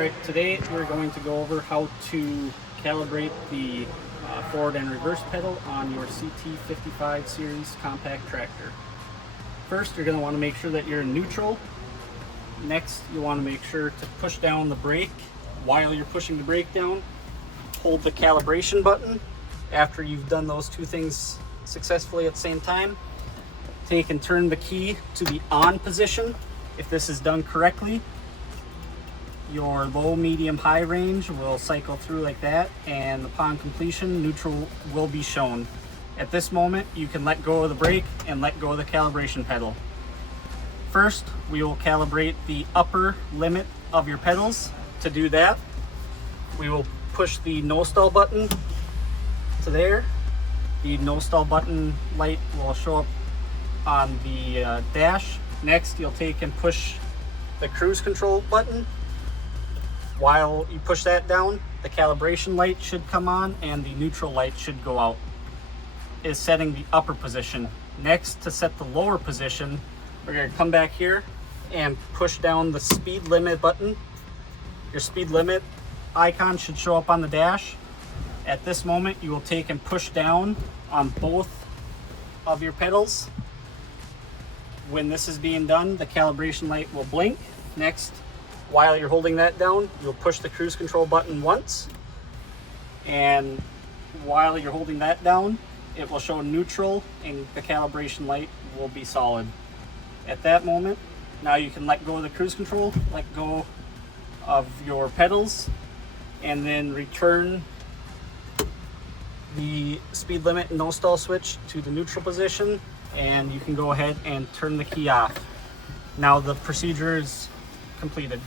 Alright, today we're going to go over how to calibrate the forward and reverse pedal on your CT55 series compact tractor. First, you're going to want to make sure that you're in neutral. Next, you want to make sure to push down the brake. While you're pushing the brake down, hold the calibration button. After you've done those two things successfully at the same time, take and turn the key to the on position. If this is done correctly, your low, medium, high range will cycle through like that, and upon completion, neutral will be shown. At this moment, you can let go of the brake and let go of the calibration pedal. First, we will calibrate the upper limit of your pedals. To do that, we will push the no stall button to there. The no stall button light will show up on the dash. Next, you'll take and push the cruise control button. While you push that down, the calibration light should come on and the neutral light should go out. Is setting the upper position. Next, to set the lower position, we're going to come back here and push down the speed limit button. Your speed limit icon should show up on the dash. At this moment, you will take and push down on both of your pedals. When this is being done, the calibration light will blink. Next, while you're holding that down, you'll push the cruise control button once, and while you're holding that down, it will show neutral and the calibration light will be solid. At that moment, now you can let go of the cruise control, let go of your pedals, and then return the speed limit and no stall switch to the neutral position, and you can go ahead and turn the key off. Now the procedure is completed.